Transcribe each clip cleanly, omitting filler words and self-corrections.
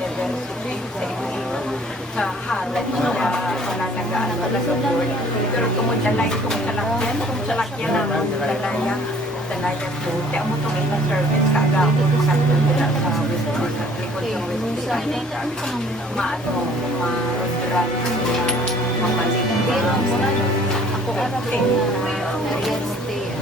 university sa Iloilo sa Harvard wala nag-Lord. Pero tumudalay kung salakyan naman dalaya po. Kaya mo itong ilang service kaagapon sa Westport at likod ng Westport. Maano, ma-restaurant, mapalit. Ako arating na real estate.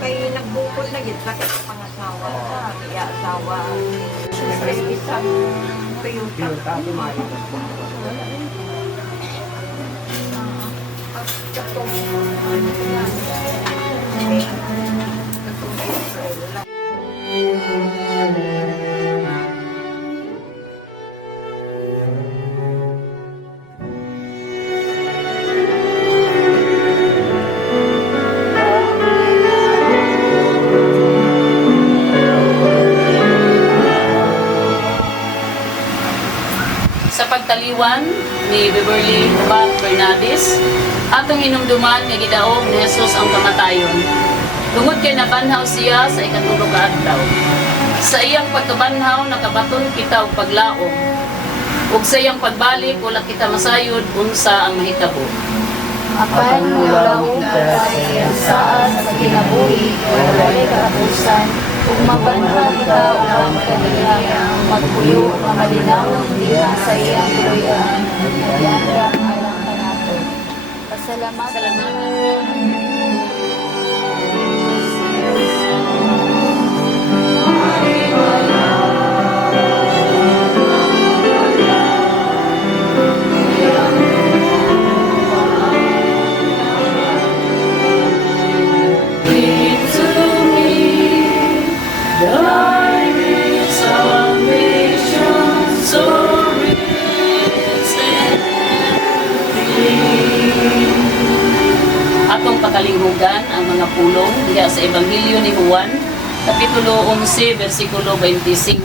Kay nagbukod na gid sakit sa pangasawa sa iya asawa. Siyempre isang Toyota. Sa pagtaliwan ni Beverly Bob Bernades, atong hinumduman nga gidaog ni Jesus ang kamatayon. Tungod kay nabanhaw siya sa ikatulog ka adlaw. Sa iyang pagkabanhaw nakabaton kita og paglaom. Ug sa iyang pagbalik wala kita masayod unsa ang mahitabo. Apan mulaong pagkaya saan sa kinabuhi walay katapusan ug mabanhaw kita ug ang kaniyang magpuyo nga malinaw diha sa iyang tuloyan nagyandang alang kanato. Pasalamat. Atong pakalinghugan ang mga pulong diha sa Ebanghelyo ni Juan, Kapitulo 11, versikulo 25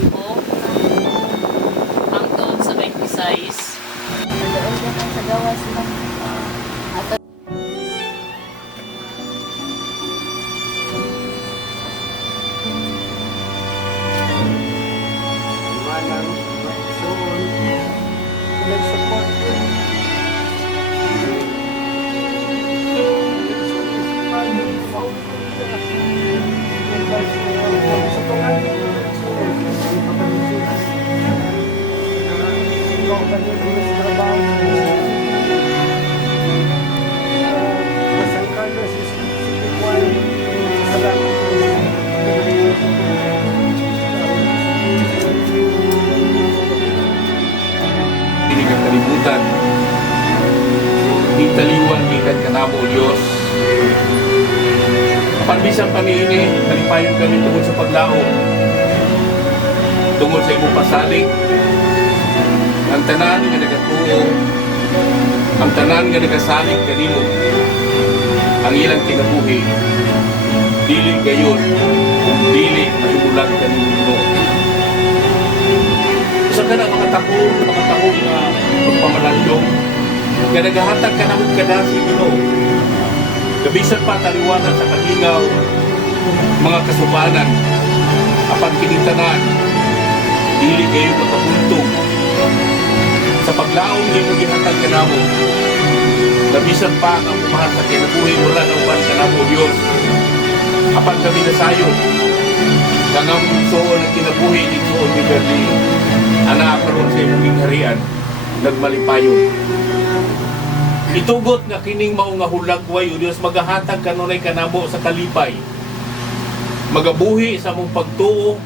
hangtod sa 26. Nagdaog na sa gawas man. Hindi ka kalibutan. Italiwan ikan kanamo o Diyos. Kapanbisang kami ini, kalipayon kami tungkol sa paglao. Tungkol sa imong pasalig. Ang tanan nga nagatuo, ang tanan nga nagasalig kanimo. Ang ilang kinabuhi, dili gayon, dili mahimulag kanimo. Sa ka na makataho nga pagpamalandong, nga nagahatag ka na mong kadasi ino. Gabisan pa taliwanan sa kalingaw, mga kasubanan, apan kinitanan, dili kayo makabuntog. Sa paglaong hindi mo gihatag ka na mo, gabisan pa ang umahal sa kinabuhi, wala na upan ka na mo, Diyos. Apan kami nasayo, kangang suon ang kinabuhi, isuon ni Berli, anak karon sa imong harian, nagmalipayon. Itugot nga kining mao nga hulagway o Dios magahatag kanunay kanamo sa kalipay. Magabuhi sa among pagtuo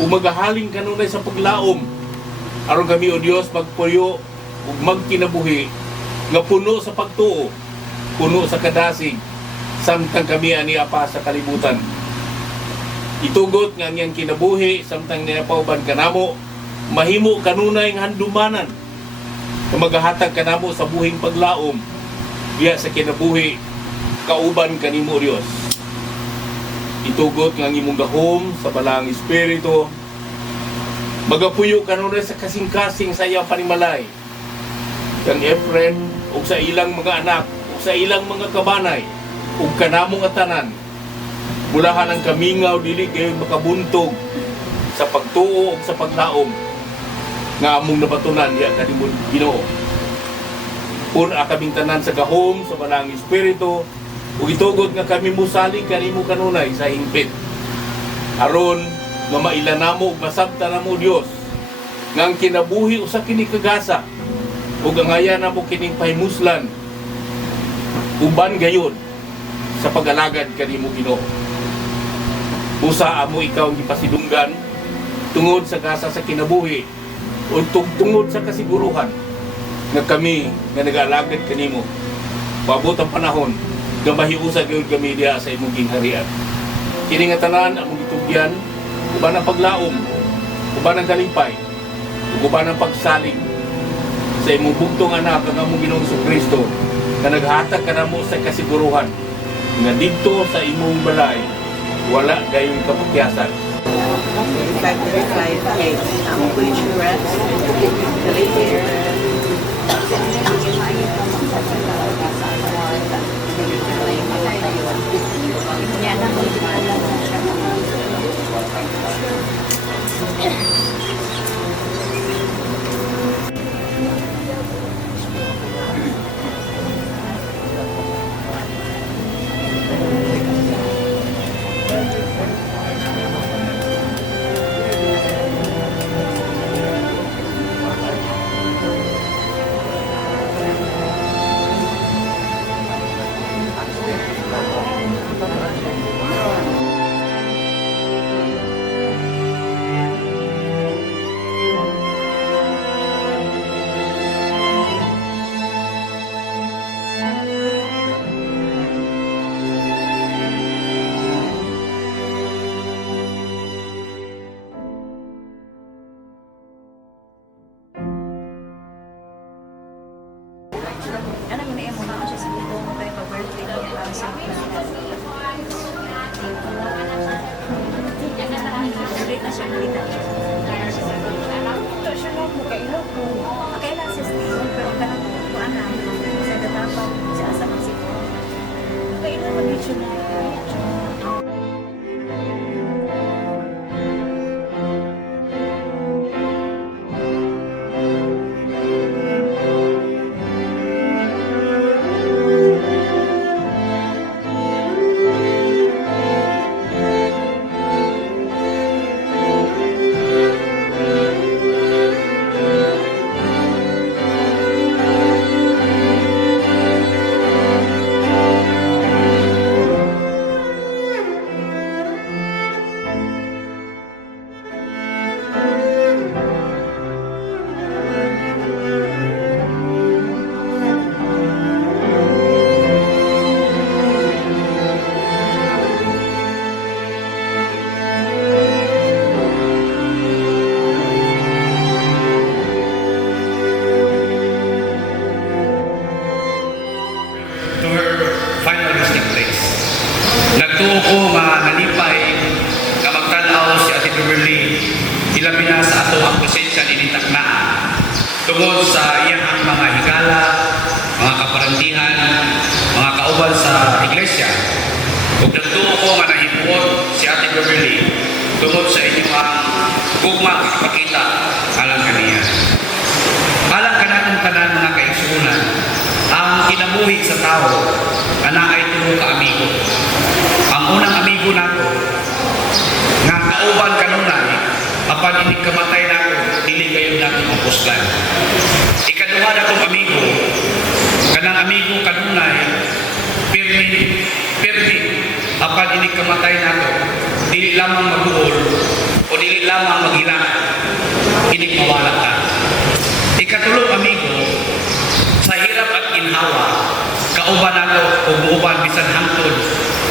o magahaling kanunay sa paglaom. Aron kami o Dios magpuyo ug magkinabuhi nga puno sa pagtuo, puno sa kadasig samtang kami ani apa sa kalibutan. Itugot nga niyang kinabuhi samtang niapauban kanamo mahimo kanunay nga handumanan na maghahatag kanamo sa buhing paglaom diya sa kinabuhi kauban kanimo Dios. Itugot nga imong gahom sa balang espiritu magapuyo kanunay sa kasing-kasing sa iyang panimalay kang Efren ug sa ilang mga anak ug sa ilang mga kabanay ug kanamong atanan. Mulahan ang kamingaw dili gayon makabuntog sa pagtuo ug sa paglaom nga among nabatunan diha kanimo Ginoo. Puna kaming tanan sa gahom sa Malang Espiritu ug itugod nga kami musalig kanimo kanunay sa hingpit. Aron nga mailan namo ug masabtan namo Dios nga ang kinabuhi usa kini kagasa ug ang haya namo kining pahimuslan uban gayon sa pag-alagad kanimo Ginoo. Usa amo ikaw ang gipasidunggan tungod sa gasa sa kinabuhi o tungod sa kasiguruhan nga kami nga nag-alagad kanimo. Paabot ang panahon nga mahiusa gyud kami diha sa imong gingharian. Kini nga tanan among gitugyan uban ang paglaom, uban ang kalipay, ug uban ang pagsalig sa imong bugtong anak nga among Ginoong Jesucristo na naghatag kanamo sa kasiguruhan nga didto sa imong balay wala gayon kapakyasan. Ang insurance, ano mo na mo na siya sa buong tayo pa-birthday niya ang sa Ulit na siya ulit na siya. Siya lang mo kailo ko. Kailan siya Steve, pero kanang kuhaan na sa gatapaw siya sa Mexico. Kailo mag-reach siya na. Nagtuo ko nalipay nga magtanaw si Ate Beverly ilabi na sa ato ang presensya ninitak na tungod sa iyang mga higala, mga kaparantihan, mga kauban sa iglesia. Ug nagtuo ko nga nahipuot si Ate Beverly tungod sa inyong gugma ipakita alang kaniya. Alang kanatong tanan mga kaigsunan, ang kinabuhi sa tao ana ay tulo ka amigo. Ang unang amigo nato nga kauban kanunay apan ini kamatay nato dili kayo nato mapuslan. Ikaduha natong amigo kanang amigo kanunay pirmi apan ini kamatay nato dili lamang mabuol o dili lamang maghilang ini mawala ka. Ikatulong amigo sa hirap at ginhawa kauban nato o buuban bisan hangtod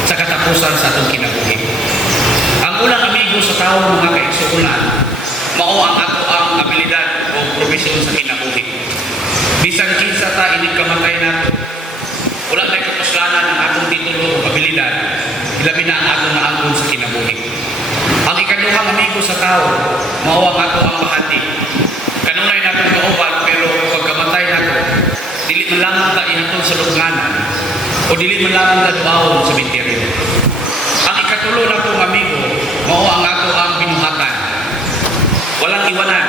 sa katapusan sa atong kinabuhi. Ang unang amigo sa tao mga kaigsuunan mao ang ato ang abilidad o provision sa kinabuhi. Bisan kinsa ta ini kamatay nato wala tay kapuslanan ang atong titulo o abilidad ilabi na ang atong naangkon sa kinabuhi. Ang ikaduhang amigo sa tao mao ang ato ang bahati. Kanunay nato kauban pero pagkamatay nato dili lamang ta ihatod sa lubnganan o dili man lang daduaon sa cemetery. Ang ikatulo na kong amigo, mao ang ato ang binuhatan. Walang iwanan.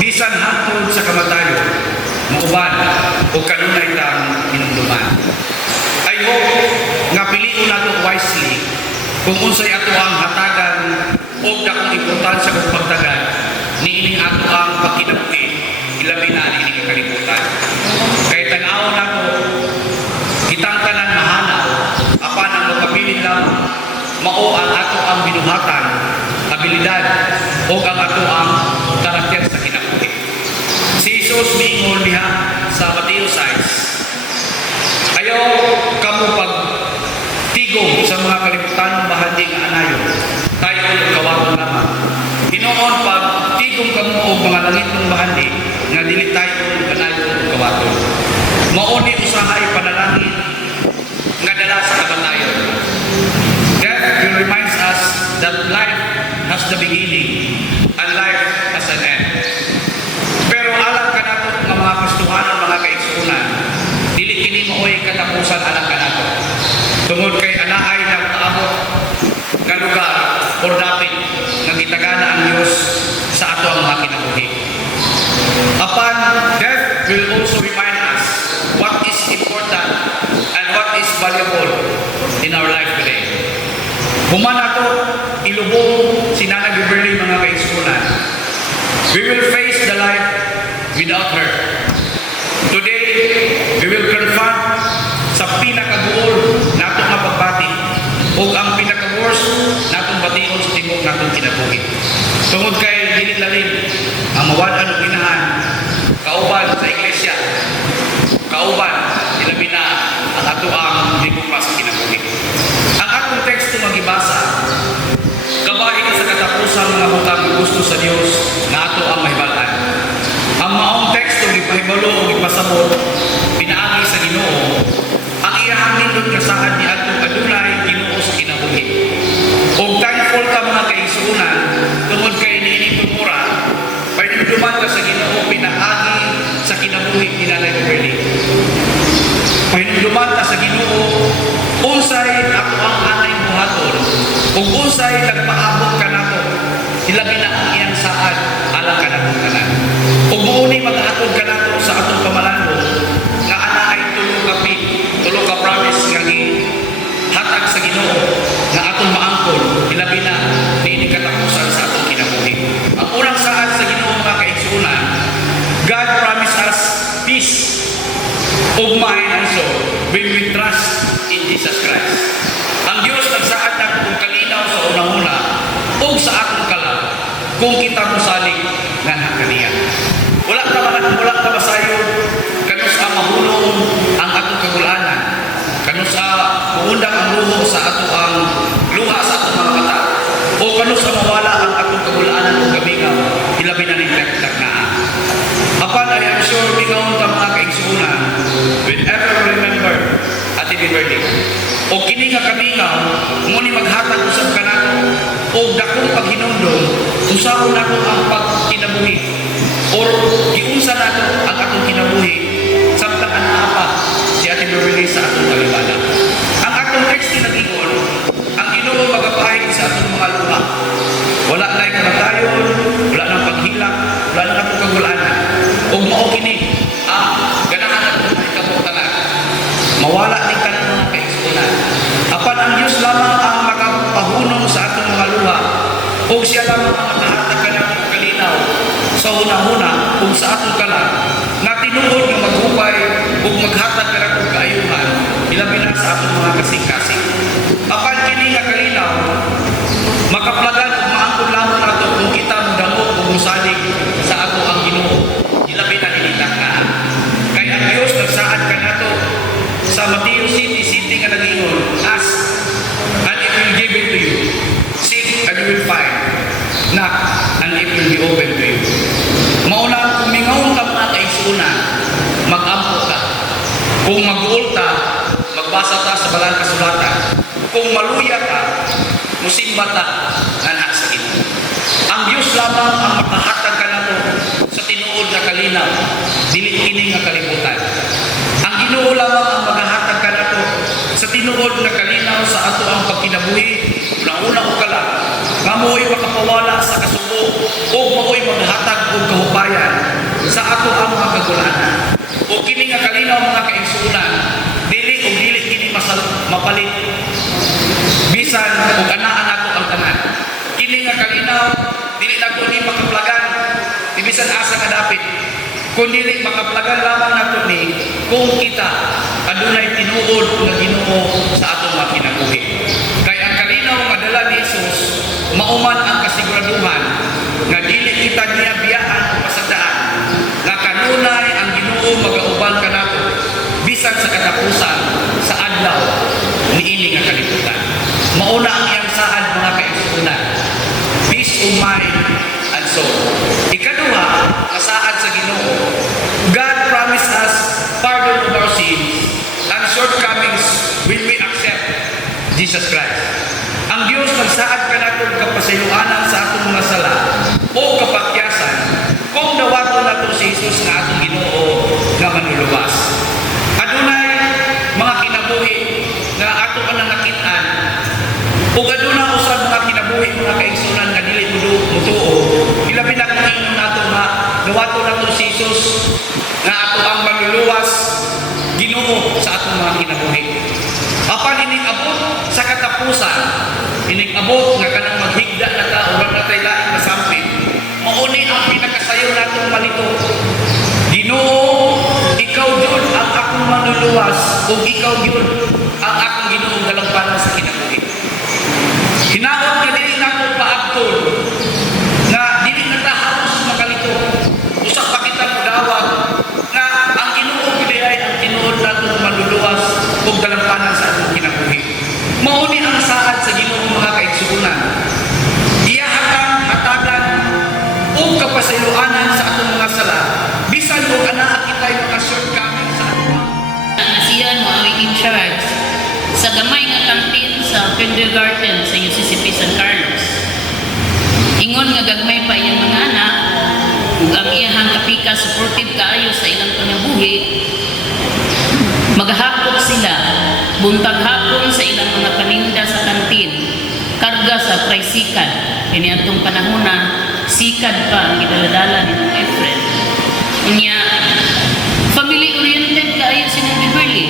Bisan hangtod sa kamatayon, mauban o kanunay tang hinumduman. I hope nga piliin nato wisely kung unsay ato ang hatagan o dakong importansya kung pagtagan niining ato ang pagkinabuhi ilabi na niining kalibutan. Kay tan-aw nato kitang tanan mahana apan ang magpabilin lang mao ang ato ang binuhatan, abilidad o ang ato ang karakter sa kinabuhi. Si Jesus miingon diha sa Mateo 6, ayaw kamo pag tigong sa mga kalibutan ng bahandi nga anayon, tayo kawaton naman. Hinoon pag tigong kamo o mga langit ng bahandi nga dili tayo anayon kawaton. Mauni usahay panalangin nga dala sa kamatayon. Death will reminds us that life has the beginning and life has an end. Pero alam ka nato nga mga kastuhanan, mga kaigsuunan, dili kini maoy katapusan alam ka nato. Tungod kay anaay ng paabot nga lugar o dapit nga gitagana ang Dios sa ato ang mga kinabuhi. Apan, death will also remind us what is important and what is valuable in our life today. Human nato ilubong si Nanay Beverly mga kaigsuunan. We will face the life without her. Today, we will confront sa pinakabuol natong nga pagbati o ang pinaka-worst natong bation sa tibok natong kinabuhi. Tungod kay dili lalim ang mawad-an og inahan kauban sa iglesia, kauban ilabi na ang ato ang tibok pa sa kinabuhi. Ang atong teksto magibasa kabahin sa katapusan mga butang gusto sa Dios nga ato ang mahibalan. Ang maong teksto gipahibalo o gipasabot pinaagi sa Ginoo ang iyang nindot nga saan ni atong adunay Ginoo sa kinabuhi. Og thankful ka mga kaigsuunan tungod kay niini tumura pahinumduman ka sa Ginoo pinaagi sa kinabuhi ni Nanay Beverly. Pahinumduman ka sa Ginoo unsay ako ang anay buhaton ug unsay nagpaabot ka nato hilabi na ang iyang saad alang ka nato tanan. Ug muuni mag-atod ka nato sa atong pamalanod nga ana ay tulo ka promise nga hatag sa Ginoo nga atong maangkon hilabi na niini katapusan sa atong kinabuhi. Ang unang saad sa Ginoo mga kaigsuunan, God promised us peace of mind and soul when we trust in Jesus Christ. Ang Diyos nagsaad na kung kalinaw sa unang-una o sa akong kalam kung kita mo salig nga nakaniya. Wala ka masayod kanus ang mahulong ang atong kagulanan, kanus muundang ang luho sa ato ang luha sa atong mga mata, o kanus mawala ang atong kagulanan o gamingaw ilabi na ning tagnaan. Apan I am sure bingawon ka mga kaigsuunan will ever remember Ate Beverly. O kini nga kamingaw muni maghatag usab kanato og dakong paghinumdom usaon nato ang pagkinabuhi or giunsa nato ang atong kinabuhi samtang anaa pa si Ate Beverly sa atong kalibana. Ang atong teksto nag-ingon ang Ginoo magapahid sa atong mga luha. Wala na kamatayon, wala nang paghilak, wala nang atong kagulanan. Ug mao kini ganahan nato kabutangan. Mawala ni kanang mga kaigsuunan. Apan ang Dios lamang ang makapahunong sa atong mga luha ug siya lamang ang makahatag kanang kalinaw sa una-una ug sa atong kalam nga tinuod nga maghupay ug maghatag kanang kaayuhan ilabi na sa atong mga kasing-kasing. Apan kini nga kalinaw makaplagan ug maangkon lamang nato kung kita modamo ug mosalig sa ato ang Ginoo ilabi na nilitaknaan. Kay ang Dios nagsaad kanato sa Mateo City nga nag-ingon, ask and it will give it to you, seek and you will find, knock and it will be open to you. Mauna kung mingawon ka mga kaigsuunan, mag-ampo ka. Kung mag-uulta, magbasa ta sa balang kasulatan. Kung maluya ka, musimba ta na nasa Ginoo. Ang Diyos lamang ang makahatag ka nato sa tinuod na kalinaw, dili kini nga kalibutan. Ang Ginoo lamang ang maghahatag ka nato sa tinuod nga kalinaw sa ato ang pagkinabuhi, una o kala, nga mo'y makapawala sa kasubo o mo'y maghatag og kahupayan sa ato ang mga kagulanan. O kini nga kalinaw mga kaigsunan, dili kini mapalit. Bisan og anaan nato ang tanan. Kini nga kalinaw, dili nato ni makaplagan, bisan asa kadapit. Kundi makaplagan lamang nato ni kung kita adunay tinuod nga Ginoo sa atong mga kinabuhi. Kay ang kalinaw nga dala ni Jesus mauman ang kasiguraduhan nga dili kita niya biyaan o pasadaan nga kanunay ang Ginoo magauban kanato bisan sa katapusan sa adlaw niini nga kalibutan. Mauna ang iyang saad mga kaigsunan, peace of mind and soul. Ikaduha, saad sa Ginoo, God promised us pardon of our sins and shortcomings when we accept Jesus Christ. Ang Diyos nagsaad ka natin kapasayuanan sa atong mga sala o kapakyasan kung dawato nato si Jesus nga atong Ginoo nga manuluwas. Adunay mga kinabuhi nga ato ang nangakitaan ug aduna usab mga kinabuhi mga kaigsunan nga dili mutuo. Ilabi na kung inom nato nga dawato nato si Jesus nga ato ang manuluwas Ginoo sa atong mga kinabuhi. Apan inig-abot sa katapusan, inig-abot nga kanang maghigda na ta o wala tayo laing masampit, mauni ang pinakasayo natong malito. Ginoo, ikaw yun ang akong manuluwas o ikaw yun ang akong Ginoong dalampanan sa kinabuhi. Hinaot nga dili nato paagtol nga dili na ta halos makalito. Usa pa kita modawag nga ang Ginoo pilihay ang tinuod nato manluluwas ug dalampanan sa atong kinabuhi. Mauni ang saad sa Ginoo mga kaigsuonan. Iya hatagan ug kapasayloanan sa atong mga sala bisan ug anaa kitay mga shortcomings sa atong Siya mo ang in charge sa gamay nga kantin sa kindergarten sa UCCP San Carlos. Ingon nga gagmay pa iyang mga anak ug ang iyang kapika supportive kaayo sa ilang panabuhi. Maghapon sila buntag hapon sa ilang mga paninda sa kantin, karga sa tricycle. Kini atong panahona sikad pa ang gidaladala ni Efren. Unya family oriented kaayo si Beverly.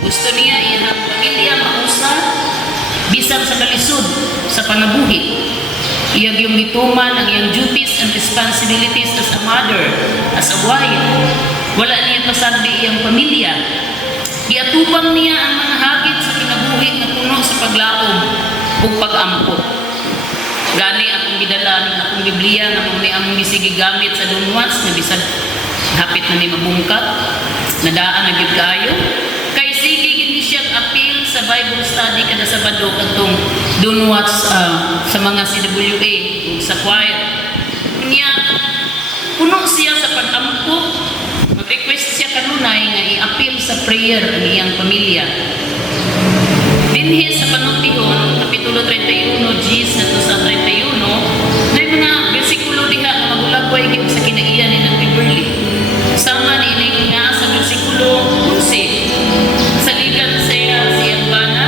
Gusto niya iyang pamilya mausa bisan sa kalisod sa panabuhi. Iyang yung gituman ang iyang duties and responsibilities as a mother, as a wife. Wala niya pasagdi iyang pamilya. Iatubang niya ang mga hagit sa kinabuhi na puno sa paglaom ug pag-ampot. Gani akong gidala ng akong Biblia nga may among bisigi gamit sa dunwats na bisan hapit na ni mabungkat. Nadaan na gyud kaayo. Kay sige gid siya appeal sa Bible study kada Sabado kadtong dunwats sa mga CWA ug sa choir. Unya puno siya sa pag-ampot. Mag-request siya kanunay nga i-appeal sa prayer ang iyang pamilya. Dinhi sa panutihon, Kapitulo 31, Gs na to sa 31, may mga bersikulo diha na magulagway gyud sa kinaiyan ni ng Beverly. Sama ni nga sa bersikulo 11, saligan siya siyang bana,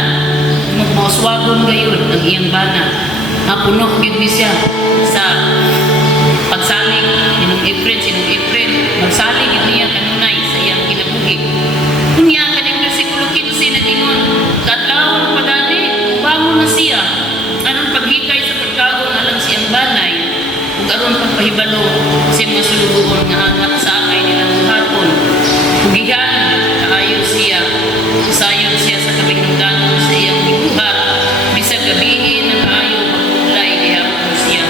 magmauswagon gayon ang iyang bana. Napuno gyud ni siya sa pagsalig sinong Efren, magsalig gyud niya kanunay sa iyang kinabuhi. Unya kaning bersikulo 15 nagingon, kadlawon padani, bangon na siya. Anong paghikay sa pagkaon alang siyang banay, ug aron pagpahibalo siyang masulugon nga anak sa akay nilang buhaton. Hugigan kaayo siya, sayon siya sa kabingganon sa iyang gibuhat, bisag gabihin na kaayo magulay gihapon siya.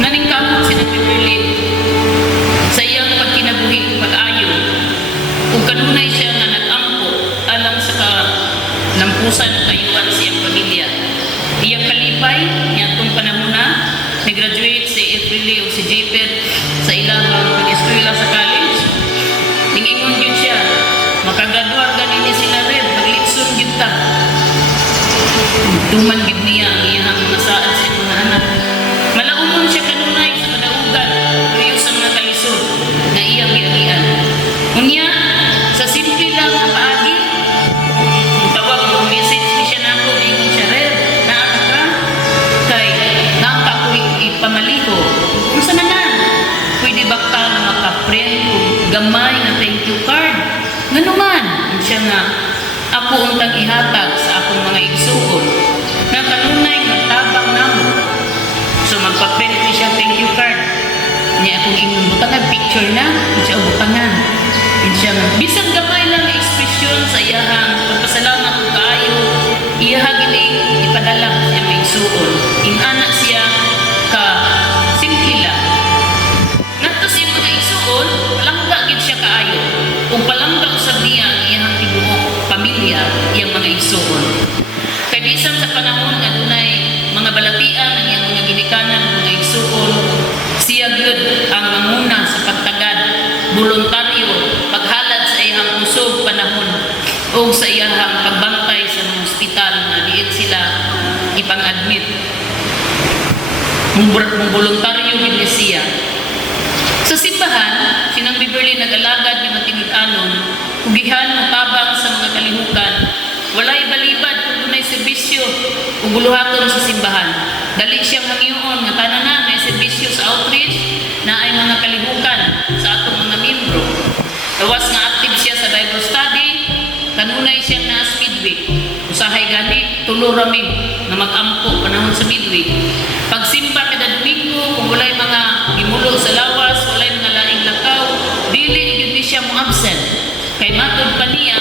Naningkamot si Beverly sa iyang pagkinabuhi, pag-ayo, kung kanunay siya nga nag-ampo alang sa kalampusan o kayuan sa iyang pamilya. Iyang kalipay, niyatong panahona, nag-graduate si Efrili o si Japet sa ilang pag-eskwela sa college. Ningingon yun siya, makagraduar ganini sila rin, maglitson yun ta. Tuman gid niya ang iyang mga saad sa mga anak. Malaumon siya kanunay sa kadaugan, tuyo sa mga kalisod. naka-print og gamay nga thank you card. Nganuman, siya nga ako untang ihatag sa akong mga igsuon na kanunay nga tabang namo. So magpa-print siya thank you card. Niya akong ingon butangan picture na, siya butangan. Siya nga bisan gamay lang nga ekspresyon sa iyahang pagpasalamat ug kaayo, iyahang gining ipadala sa iyang igsuon. Ingana siya ka simple lang. Ngadto sa iyang mga igsuon, palangga gid siya kaayo. Kung palangga usab niya ang iyang tibuok pamilya, iyang mga igsuon. Kay bisan sa panahon nga dunay mga balatian ang iyang mga ginikanan mga igsuon, siya gyud ang manguna sa pagtagad, voluntaryo, paghalad sa iyang usog panahon o sa iyang pagbantay sa mga ospital na diit sila ipang-admit. Mong voluntaryo gid siya. Sa simbahan, sinang Beverly nag-alagad ng matinud-anon, hugihan mo tabang sa mga kalihukan, walay balibad kung dunay serbisyo o guluhaton sa simbahan. Dali siyang hangyoon nga tanan na may serbisyo sa outreach na ay mga kalihukan sa atong mga miyembro. Tawas nga active siya sa Bible study, kanunay siyang na midweek. Usahay gani, tulo rami na mag-ampo panahon sa midweek. Pagsimba kada Domingo, kung walay mga gimulo sa lawas, walay mga laing lakaw, dili gyud siya mo absent. Kay matod pa niya,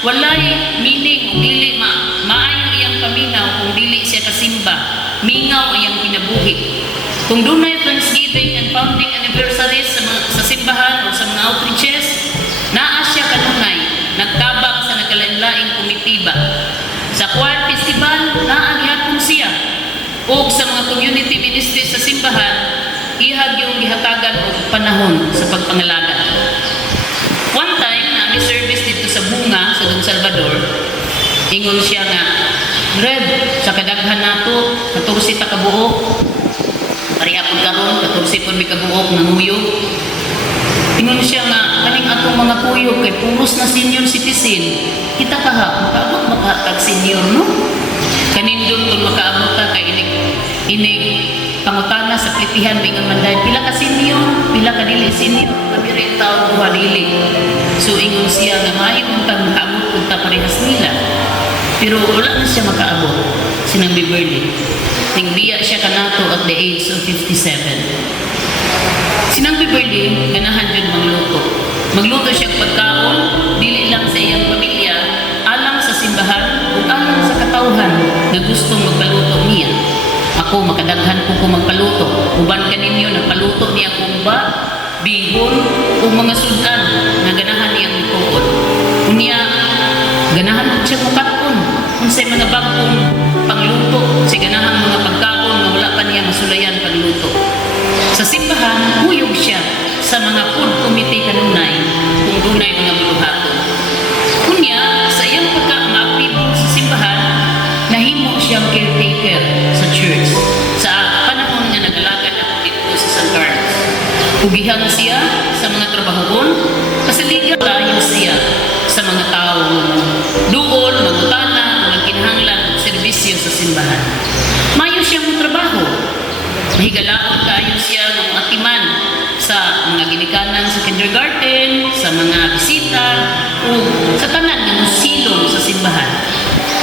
walay meaning, dili maayo iyang paminaw kung dili siya kasimba. Mingaw iyang kinabuhi. Kung dunay Thanksgiving and founding anniversaries sa simbahan o sa mga outreaches, naa siya kanunay, nagtabang sa nagkalain-laing komitiba. Sa Choir Festival, naa gihapon siya. O sa mga community ministries sa simbahan, ihag yung gihatagan o panahon sa pagpangalaga. One time, na may service dito sa Bunga, sa Don Salvador, ingon siya nga, Rev, sa kadaghan nato, 14 ta kabuok, pariha pud karon 14 pud may kabuok nanguyog. Ingon siya nga, kaning atong mga kuyog kay puros na senior citizen, kita ka ha, makaabot makahatag senior, no? Kanindon kung makaabot ka kay inig pangutana sa plitihan bingon manday, pila ka senior, pila ka dili senior, kami rin taon buha dili. So ingon siya nga, maayo untang makaabot kung ta parehas nila. Pero wala na siya makaabot, sinang Beverly. Tingbiya siya kanato at the age of 57. Sinang Beverly, ganahan dyan magluto. Magluto siya pagkaon, dili lang sa iyang pamilya, alang sa simbahan, o alang sa katawhan na gustong magpaluto niya. Ako, makadaghan ko magpaluto. Uban ka ninyo, nagpaluto niya kung ba, bihon, o mga sudan na ganahan niyang ituon. Unya, ganahan ko siya mukatpon. Kung sa mga bagong pangluto, sa ganahan mga pagkaon na wala pa niya masulayan pagluto. Sa simbahan, huyog siya sa mga food committee kanunay kung dunay mga buluhaton. Kunya, sa iyang pagka-maaktibo sa simbahan, nahimo siyang caretaker sa church sa panahon nga nag-alagad ako dito sa San Carlos. Hugihan siya sa mga trabahoon, kasaligan layo siya sa mga tao doon, magutana, magkinahanglan, serbisyo sa simbahan. Mayo siyang trabaho. Mahigalaon kayo siya ng atiman sa mga ginikanan sa kindergarten, sa mga bisita, o sa tanan ng silong sa simbahan.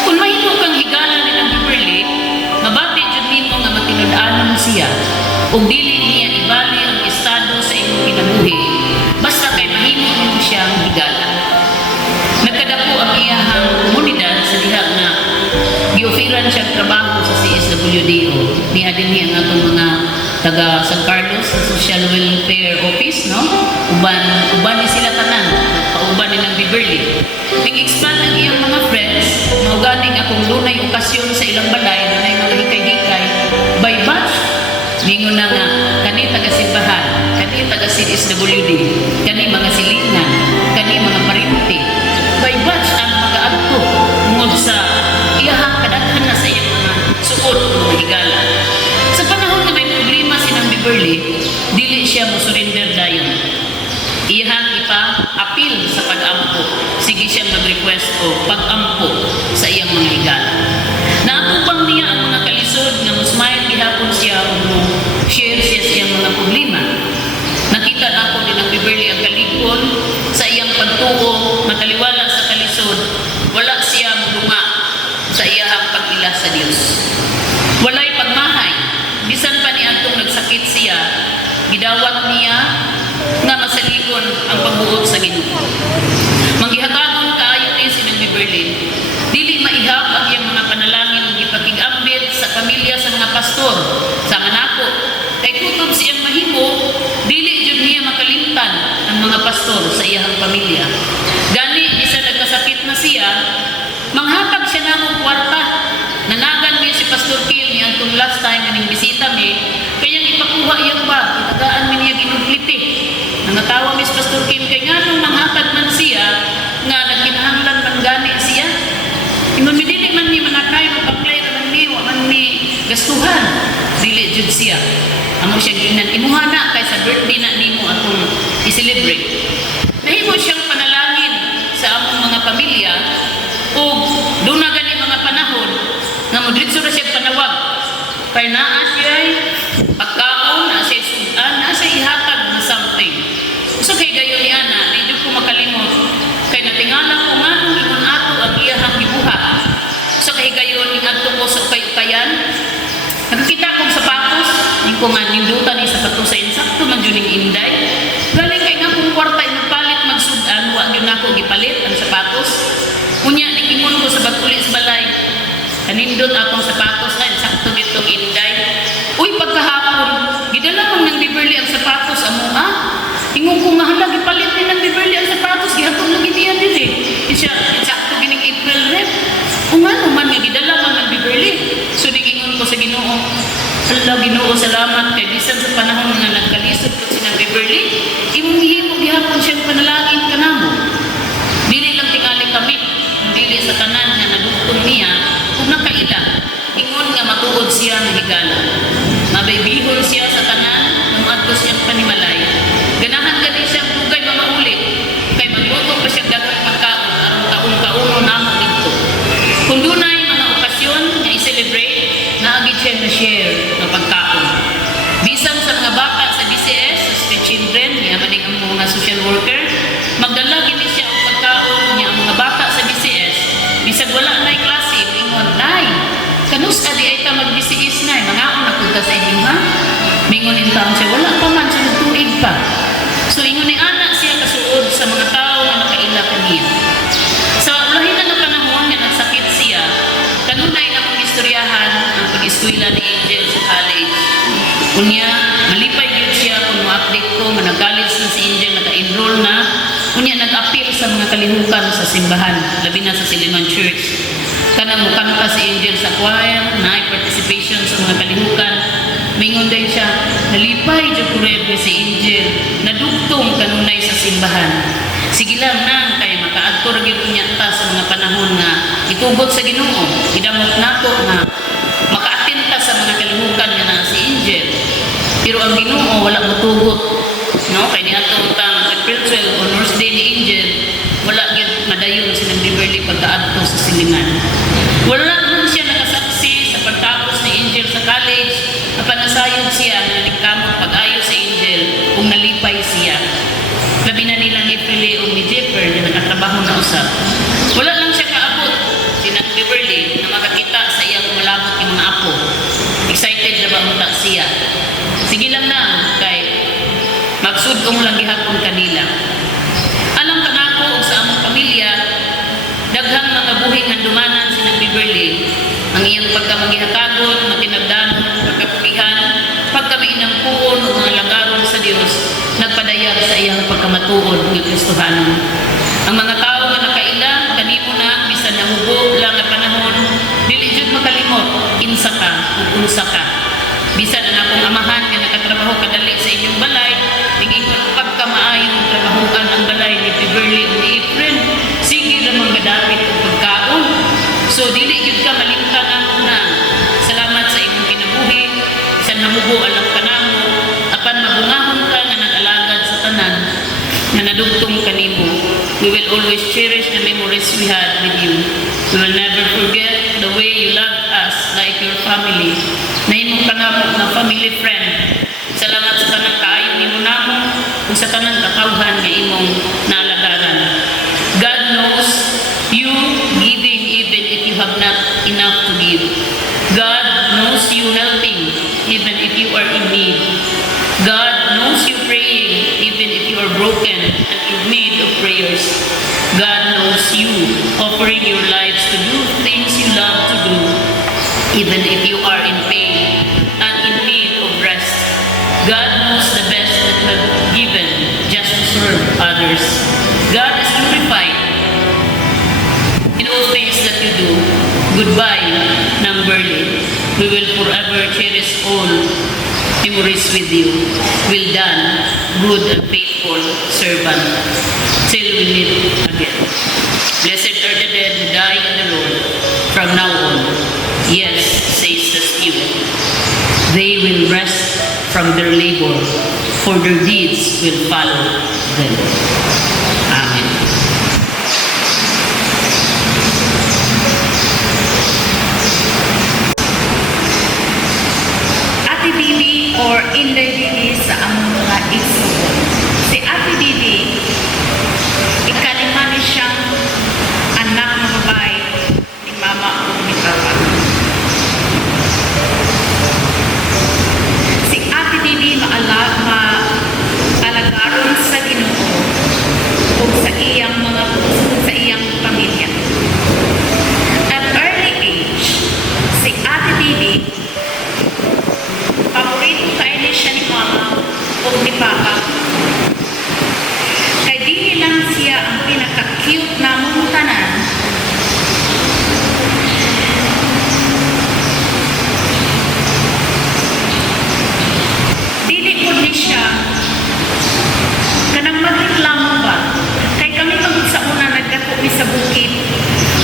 Kung mahimo kang higala ni ng Beverly, mabati jud nimo nga matinud-anon siya, o dili niya ibali ang estado sa imong kinabuhi, basta kay mahimo nimo siyang higala. Nagkadako ang iyahang komunidad sa diha na giofiran siyang trabaho sa CSWDO. Niya din niya ang atong mga taga San Carlos sa Social Welfare Office, no? Uban ni sila tanan, pauban ni ng Beverly. Nag-expand ang iyang mga friends, mauganing akong dunay okasyon sa ilang balay, dunay mga hikay-hikay, by batch, ningon na nga, kani taga simbahan, kani taga CSWD, kani mga silingan, kani mga parinti, by batch ang mag-aagto, ngod sa iyahang kadaghan na sa iyang mga suot o higala. Sa panahon na may problema sinang Beverly, dili siya mo surrender dayon. Iyahang ipa-appeal sa pag-ampo. Sige siyang mag-request o pag-ampo sa iyang mga higala. Naatupang niya ang mga kalisod nga musmayad gihapon siya o share siya sa iyang mga problema. Nakita na ako din ang Beverly pagtuo, mataliwala sa kalisod, wala siya mulunga sa iyahang pag-ila sa Dios. Walay pagmahay, bisan pa ni atong nagsakit siya, gidawat niya nga masaligon ang pagbuot sa Ginoo. Manggihatagon kaayo ni sinang Beverly, dili maihap ang iyang mga panalangin ug ipakig-ambit sa pamilya sa mga pastor sa manako. Kay kutob siyang mahimo, dili jud niya makalimtan ang mga pastor sa iyang pamilya. Gani bisan nagkasakit na siya, manghatag siya namong kwarta. Nanagan mi si Pastor Kim ni antong last time ning bisita mi, kayang ipakuha iya ba, itagaan mi niya ginugliti. Nangatawa mi si Pastor Kim kay nganong manghatag man siya nga nagkinahanglan man gani siya. Ingon mi dili man ni manakay magpaklay man mi wa man mi gastuhan. Dili jud siya. Amo siya ginan imuha na kay sa birthday na nimo atong i-celebrate. Nahimo siyang panalangin sa among mga pamilya ug doon na gani mga panahon nga modritso na siya panawag. Kay naa siya pagkaon, naa siya sudan, naa siya ihatag na something. So kay gayon ni ana, di jud ko makalimot. Kay natingala ko nga nung ingon ato ang iyahang gibuhat. So kay gayon ning adto ko sa ukay-ukayan. Nakakita kong sapatos, yung ko nga nindutan ni sapatos sa insakto man yun yung inday. Galing kay nga kung kwarta yung nagpalit magsudan, huwag yun ako gipalit ang sapatos. Unya, nikingon ko sa baguli sa balay. Kanindot akong sapatos na, insakto ditong inday. Uy, pagkahapon, gidala mo ng Beverly ang sapatos, amo Ingon ko nga hala, gipalit din ng Beverly ang sapatos, gihapon lagi niya din insakto gining April rep. Kung ano man, gidala mo ng Beverly. So, nikingon ko sa Ginoo, Allah, Ginoo, salamat kay bisan sa panahon nga nagkalisod ko sinang Beverly, imong hihimo gihapon siyang panalangin ka namo. Dili lang tingali kami, dili sa tanan nga nagugtong niya, kung nakaila, ingon nga matuod siya na higala. Mabaybihon siya sa tanan, nung adto siyang panimalay. Ganahan gani siyang bugay mamauli, kay magluto pa siyang dagang pagkaon, arong taong-taong namo dito. Kung dunay mga okasyon nga i-celebrate, naagid siya na share ng pagkaon. Bisan sa mga bata sa DCS, sa street children, niya maning ang mga social worker, magdala gini siya ang pagkaon niya ang mga bata sa DCS. Bisan wala na'y klase, mingon, Nay, kanus adi ay ta mag-DCS na, mga ako napunta sa inyo ha? Mingon in taon siya, wala pa man siya tuig pa. So ingon ni anak siya kasuod sa mga tao na nakaila kaniya. Sa lahin na panahon nga nagsakit siya, kanunay na kong istoryahan ang pag-eskwela ni Angel sa college. Kunya, malipay yun siya kung ma-update ko, manag-college na si Angel, naka-enroll na. Kunya, nag-appeal sa mga kalihukan sa simbahan, labi na sa Siliman Church. Kanang mukanta si Angel sa choir, na-participation sa mga kalihukan. Mingon din siya, nalipay dyan ko rin si Angel, nadugtong kanunay sa simbahan. Sige lang nang kay makaadto ra gyud niya ta sa mga panahon nga itugot sa Ginoo. Idamot nako nga makaattend ta sa mga kalihukan nga na si Angel. Pero ang Ginoo wala motugot. No, kay niadto tang April 12 Honors Day ni Angel, wala gyud madayon sinang Beverly pagkaadto sa silingan. Wala man siya nakasaksi sa pagtapos ni Angel sa college. Apan nasayod siya na nagkamot pag-ayo sa Angel kung nalipay siya. Labi na nilang ipili o ni Jeffer na nakatrabaho na usap. Wala lang siya kaabot, sinang Beverly, na makakita sa iyang malabot yung mga apo. Excited na ba unta siya? Sige lang na, kay magsudong lang gihapon kanila. Alam ka na ako sa among pamilya, daghang mga buhing handumanan sinang Beverly, ang iyang pagkamagihatagon, matinagdanon, pagkapugihan, pagkamainang puon o mga lagaron sa Diyos, nagpadayag sa iyang pagkamatuod ng Kristohanon. Ang mga tao nga nakaila, kanimo na, bisan nahubo lang ang panahon, dili jud makalimot, insa ka, unsa ka. Bisan ang akong amahan nga nakatrabaho kadali sa inyong balay, tingin pagkamaayong trabahoan ang balay ni Beverly o ni Efren, sige lamang gadapit o pagkaon. So, dili jud ka malimtan ang na. Salamat sa inyong kinabuhi, bisan nahubo alam ka namo, apan mabungahon ka nga nag-alagad sa tanan na nadugtong kanimo. We will always cherish the memories we had with you. We will never forget the way you loved us like your family. Nahimong ka namo na family friend. Salamat sa tanang kaayo nimo namo ug sa tanang katawhan nga imong naalagaran. or broken and in need of prayers. God knows you, offering your lives to do things you love to do, even if you are in pain and in need of rest. God knows the best that you have given just to serve others. God is glorified in all things that you do. Goodbye, Namberly. We will forever cherish all memories with you. Well done, good and faithful servant. Till we meet again. Blessed are the dead who die in the Lord from now on. Yes, says the Spirit. They will rest from their labor, for their deeds will follow them. Amen. Ate Bibi or Inday Bibi sa among mga igsoon. Si Ate Bibi, ikalima ni siyang anak na babae ni Mama o ni Papa. Si Ate Bibi maalagaron sa Ginoo o sa iyang pamilya. At early age, si Ate Bibi paborito kayo siya ni Mama o ni Papa. Kay di lang siya ang pinaka-cute na mong tanan. Dili ko ni siya kanang magreklamo ba? Kay kami pagod sa una nagdako mi sa bukid.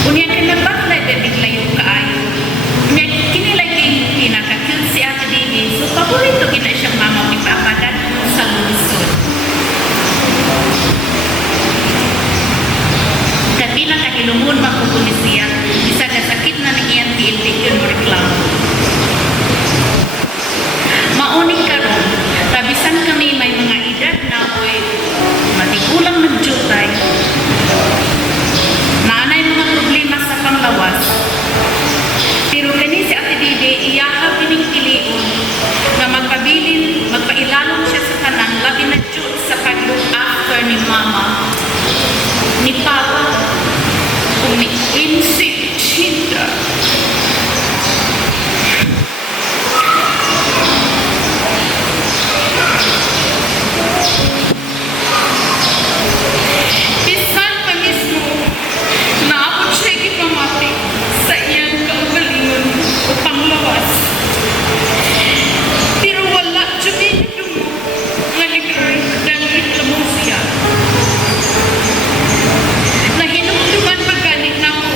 Unya kay nagbaklay biglayo kaayo. Unya kinilay kay pinaka-cute si Ate Bibi. So paborito gina siyang Mama ni Papa dahil sa lungsod. Kaya pinakahilumon magkukulis siya. Isa na sakit na nangyan tiil-tik yun mo reklamo. Mauning karon, tabisan kami may mga edad na oy matigulang nagjutay. Naanay mga problema sa panglawas. Pero kani si Ate Bibi iyaha biningkilion na magpailalong siya sa tanan labi na jud sa pag-look after ni Mama, ni Papa, kung ni Insi Chinda. Bisan pa mismo, naabot siya ipamati sa iyang kaugalingon o panglawas. Pero wala siya pinudungo nga nag-reklamo siya. Nahinumduman pagganit na ko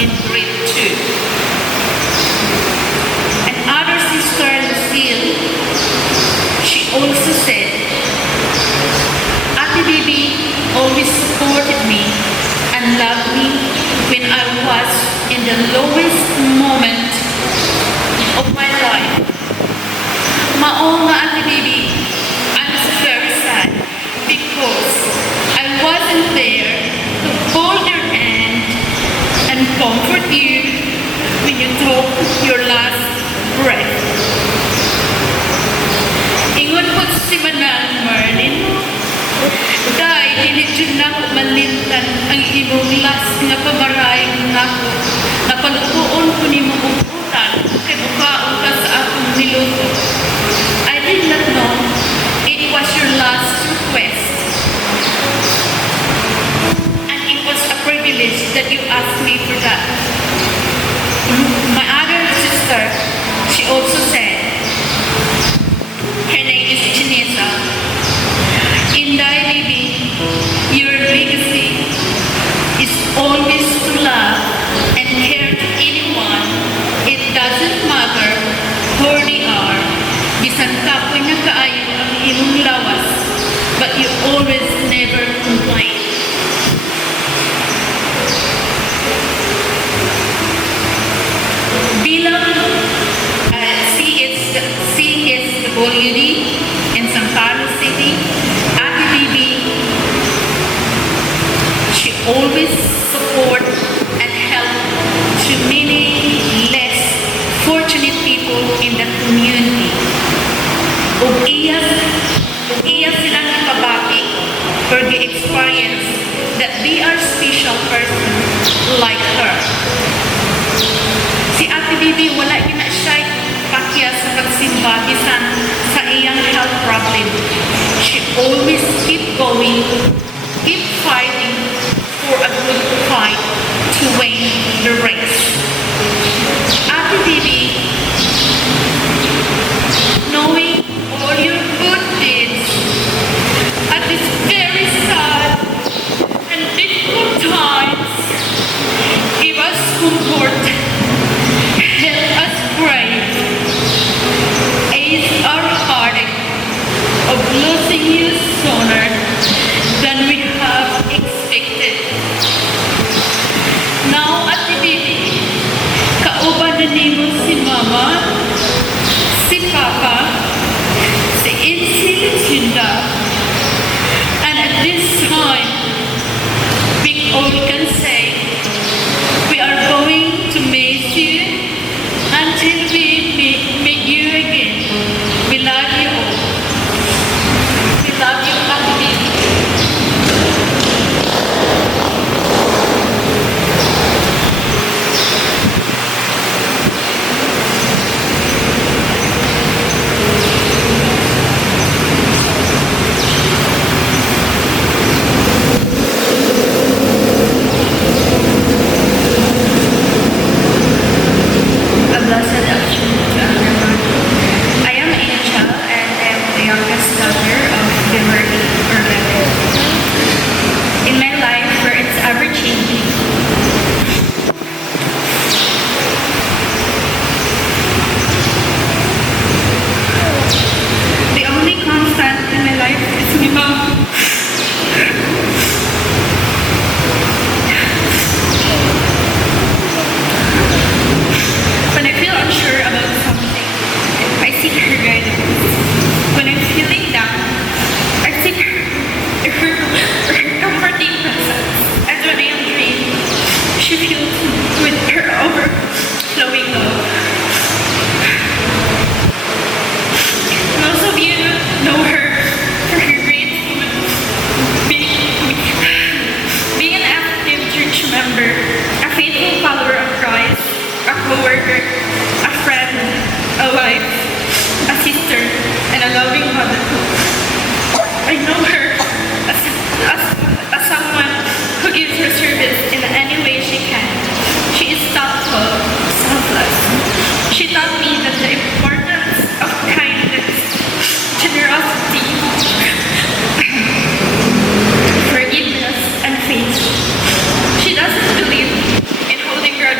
in grade 2. Another sister, Lucille, she also said, Ate Bibi always supported me and loved me when I was in the lowest moment of my life. Mao nga Ate Bibi, I was very sad because I wasn't there to hold your hand and comfort you when you took your last breath. Ingon po si Manang Marlin, dahil dili dyan na ko malimtan ang imong last nga pamarayang nako na panutuon ko ni mong uputan kay bukaon ka sa akong niluto. I did not know it was your last request. And it was a privilege that you asked me for that. My other sister, she also said, her name is Chinesa, Inday Bibi, your legacy is always to love and care to anyone. It doesn't matter who they are. Bisan kapoy na kaayo ang imong lawas, but you always never complain. Bilang CSWD in San Carlos City, Ate Bibi, she always support and help to many less fortunate people in the community. Ug iya silang ipabati for the experience that they are special persons like her. Si Ate Bibi wala gina siya pakya sa pagsimba bisan sa iyang health problem. She always keep going, keep fighting for a good fight to win the race. Ate Bibi, knowing all your good deeds at this very sad and difficult times, give us comfort, help us brave, ease our heartache of losing you sooner than we have expected. Now, Ate Bibi, kauban na nimo si Mama, si Papa, si Insi Lucinda, and at this time, we all can say, we are going to miss you until we meet you again. We love you all. We love you, Ate Bibi. A blessed afternoon to everyone. I am Angel and I am the youngest daughter of Beverly Orlando. In my life, where it's ever changing, the only constant in my life is my mom. When I feel unsure about something, I seek her guidance. When I'm feeling down, I seek her comforting presence. And when I am drained, she fills me with her overflowing love. Most of you know her for her great being an active church member, a faithful follower of Christ, a co-worker, a friend, a wife, a sister, and a loving mother. I know her as someone who gives her service in any way she can. She is thoughtful, selfless. She taught me that the importance of kindness, generosity, forgiveness, and faith. She doesn't believe in holding grudges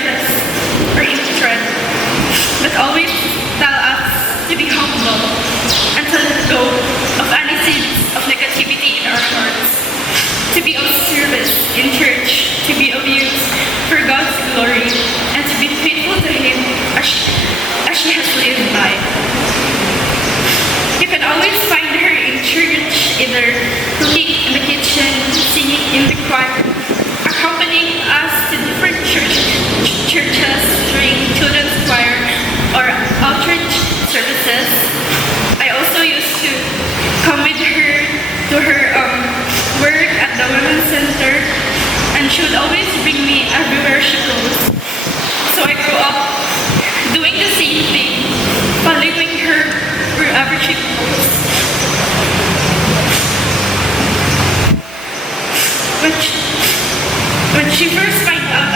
she first found out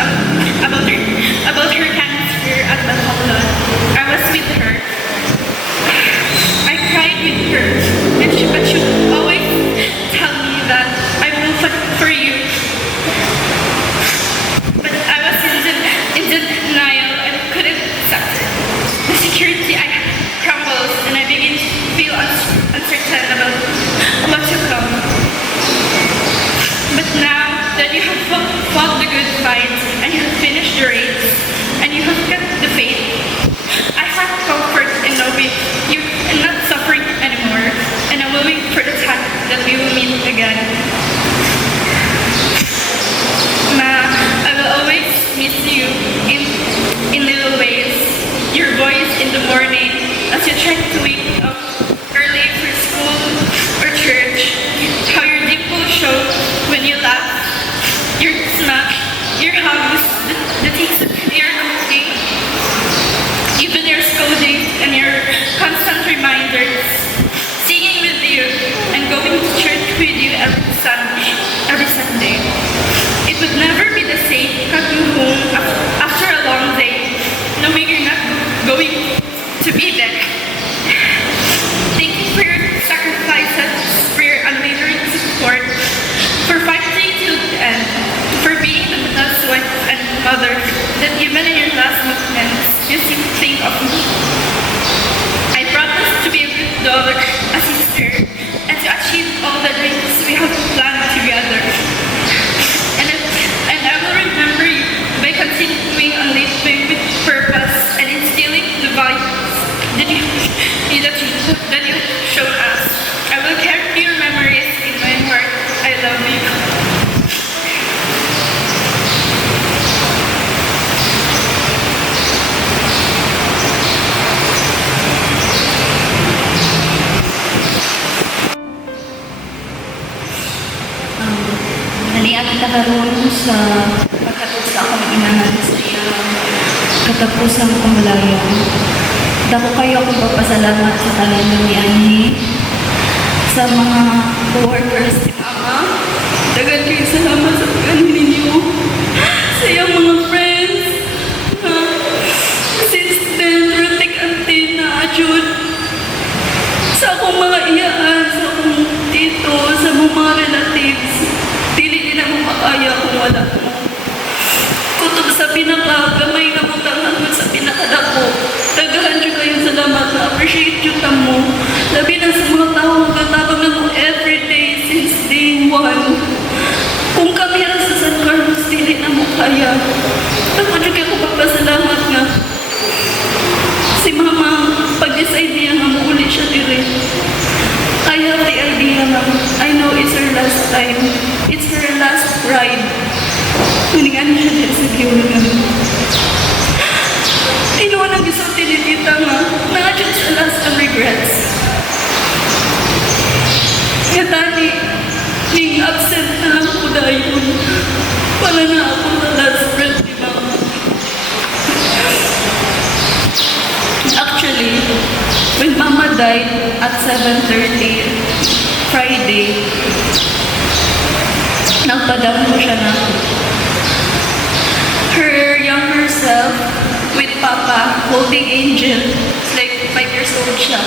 about her cancer at Bacolod, I was with her. I cried with her, but she would always tell me that I will fight for you. But I was in denial and couldn't accept it. The security I crumbled and I began to feel uncertain about what to come. But now that you have fought the good fight and you have finished the race and you have kept the faith, I have comfort in knowing you are not suffering anymore, and I'm waiting for the time that we will meet again. Ma, I will always miss you in little ways. Your voice in the morning as you try to wake up early for school or church. How your dimple show when you laugh. Your smack, your hugs, the things that you're cooking. Even your scolding and your constant reminders. Singing with you and going to church with you every Sunday. It would never be the same coming home after a long day, knowing you're not going to be there. Thank you for your sacrifices, for your unwavering support, for fighting till the end, for being the best wife and mother that even in your last moments, you seem to think of me. I promise to be a good daughter, a sister, and to achieve all the dreams we have planned together. And I will remember you by continuing on living with purpose and instilling the values that you showed us. I will carry your memories in my heart. I love you. Nalian kita karon sa pagkatapos sa akong inahan sa iyang katapusang kamalayan. Dako kayo akong papasalamat sa tanan ni Annie, sa mga co-workers ni Mama. Dagan kayo salamat sa pagkanin ninyo. Sa iyong mga friends. Since then, rutik antin na ajud. Sa akong mga iyaan, sa akong tito, sa mga relatives. Dili din ako makaya kung wala ko. Kutob sa pinakagamay na butang hanggang sa pinakadako. Dagahan dyan kayong salamat na appreciate yung tamo. Labi na sa mga tao magkatabang na ko everyday since day one. Kung kami rin sa San Carlos, dili na mo kaya. Ako dyan kayo papasalamat nga. Si Mama, pag-decide niya nga mauli siya dire. I have the idea na I know it's her last time. It's her last ride. Tuningan niya din sa giwunan. Inuwan ang isang tinitita nga, na-adjust sa last and regrets. Kaya tani, ning absent na lang ko dahil. Wala na ako sa last breath ni Mama. Actually, when Mama died at 7:30 Friday, nagpadam ko siya na. Her younger self with Papa holding Angel. It's like 5 years old siya.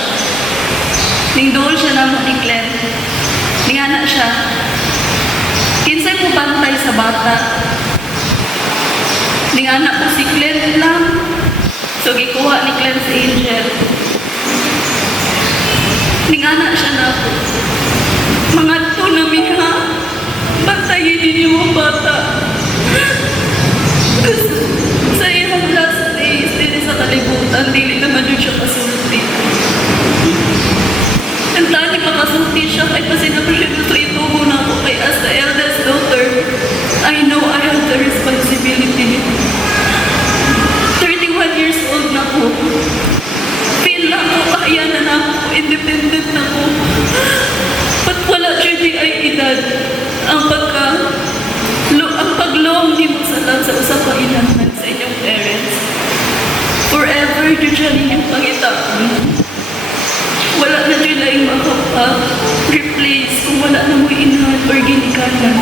Ningdool siya na mo ni Glenn. Ningana siya. Kinsay mo bantay sa bata. Ningana ko si Glenn lang. So, gikuha ni Glenn si Angel. Ningana siya na ako. Mga to na miha, bantayin ninyo ang bata. Sa iyang last days, dili sa kalibutan, dili naman yun siya kasulti. Ang tani makasulti siya, kay pasinabi siya gusto itubo na ako kay as the eldest daughter. I know I have the responsibility. 31 years old na ko. Feel na ako, kaya na ako, independent na ko. Ba't wala siya di ay edad? Ang pagloong di mo sa usap ka inahan sa inyong parents. Forever, yun siya ninyong pangitapon. Wala na dyan lang makapa-replace kung wala na mo inahan or ginikanan.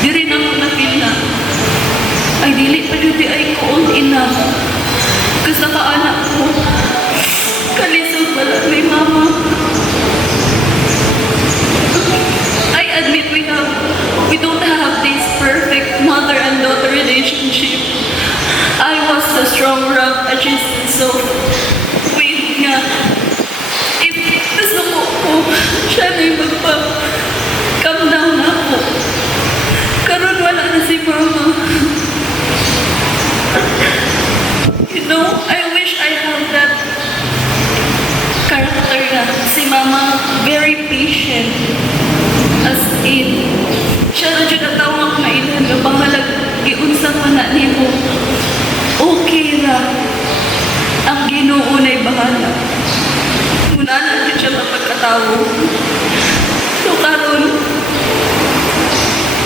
Di rin ako na-feel myself with nga if gusto ko siya na yung magpa-calm down ako. Karon wala na si mama. You know, I wish I have that character na si mama, very patient. As in, siya na dyan natawag na ilan na pangalag giunsa man na nimo. Okay ra. Ang Ginoo na'y bahala. Muna na dyan siya mapagkatawo. So karon,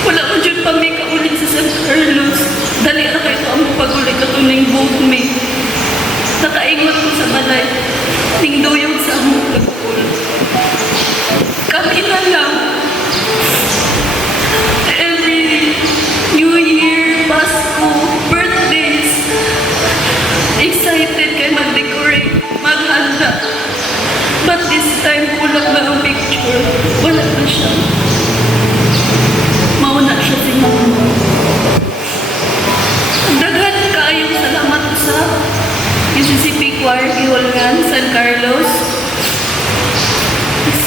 wala mo dyan pa may kaulit sa San Carlos. Dali na kayo ang pagulit na tuning both me. Nakaingon ko sa balay. Ning duyong sa among pagkul. Kami na lang. Every New Year, Pasko, birthdays, excited kay mag-decorate, maghanda. But this time, kulang na ang picture. Wala na siya. Mauna siya si mama. Daghan kaayong salamat sa UCCP Choir Ihulgan, San Carlos.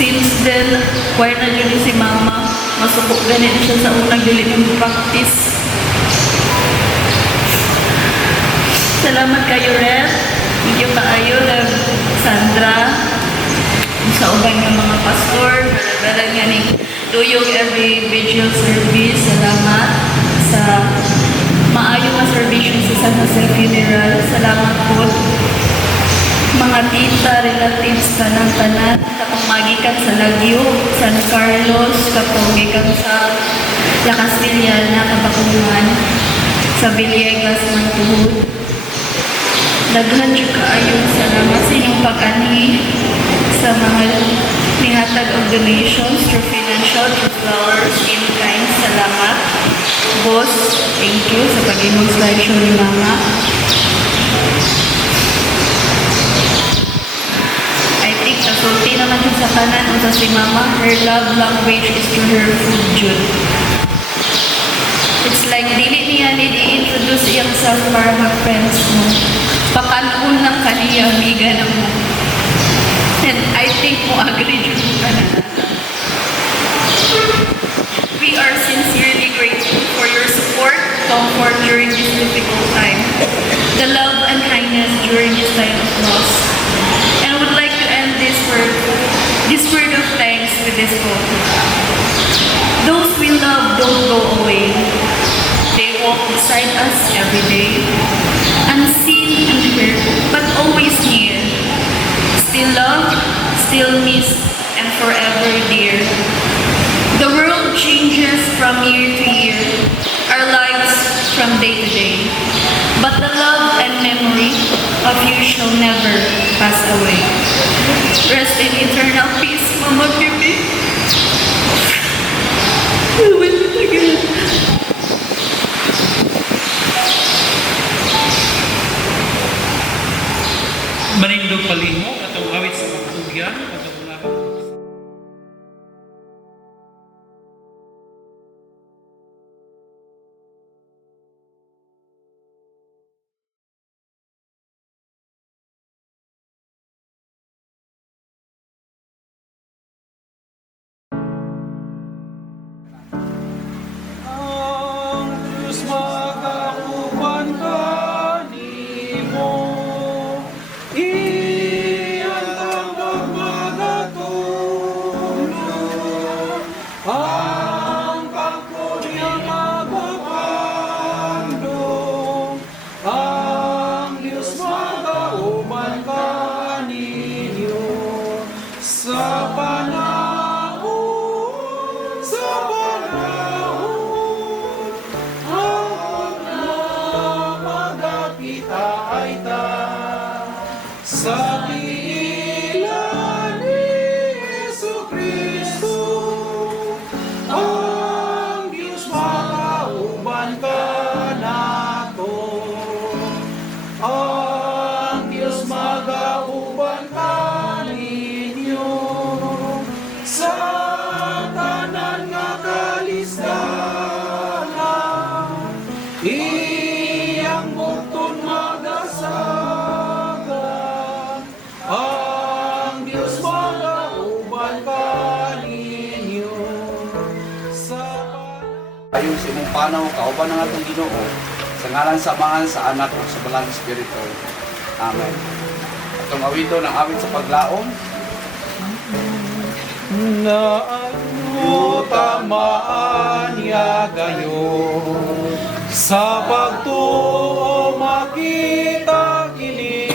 Since then, choir na yun si mama. Masubok ganit siya sa unang dili ng practice. Salamat kayo, Red. Thank you kaayo, Rev Sandra. Sa ubang ng mga pastor. Nalabaran nga ni Duyong every vigil service. Salamat sa maayong na servisyon sa San Jose Funeral. Salamat po. Mga tita, relatives, tanan-tanan, kapag magikan sa Lagyo, San Carlos, kapag magikan sa La Castillana, Kabakungan, sa Villegas, Mantuhod. Daghan siya kaayong salamat sa inyong pag-ani sa mga nihatag of donations through financial, through flowers, in kind. Salamat. Boss, thank you sa pag-imong slideshow ni Mama. Kasulti naman yun sa kanan o sa si mama, her love language is through her food jud. It's like dili niya need i-introduce iyang self para mag-friends mo. Pakanon lang kaniya, amiga na mo. And I think mo agree dyan ka na. We are sincerely grateful for your support, comfort during this difficult time, the love and kindness during this time of loss. And I would like to end this word of thanks with this quote. Those we love don't go away. They walk beside us every day, unseen and heard, but always near. Still loved, still missed, and forever dear. The world changes from year to year, our lives from day to day. But the love and memory of you shall never pass away. Rest in eternal peace, Mama Bibi. We will meet again. Manindog palihog atong awit sa pagtugyan, pagkabulahan. Sa pila ni Jesucristo, ang Diyos makauban ka nato. Ang Diyos magauban ka ninyo sa tanan nga kalistanan. Iyang bukton magasagay sa imong panaw kauban ng atong Ginoo sa ngalan samahan sa anak ug sa Balang Espiritu. Amen. Atong awito ng awit sa paglaom. Na ano tamaan niya gayon sa pagtuo makita kini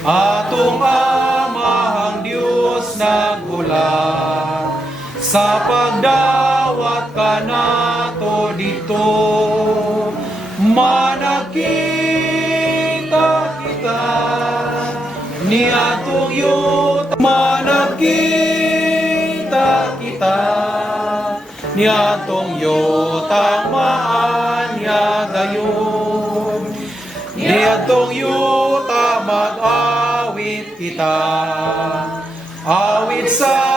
atong amahang Dios nagulat sa pagdawat kanato dito manakita kita ni atong yuta manakita kita ni atong yuta maanya gayon ni atong yuta mag-awit kita awit sa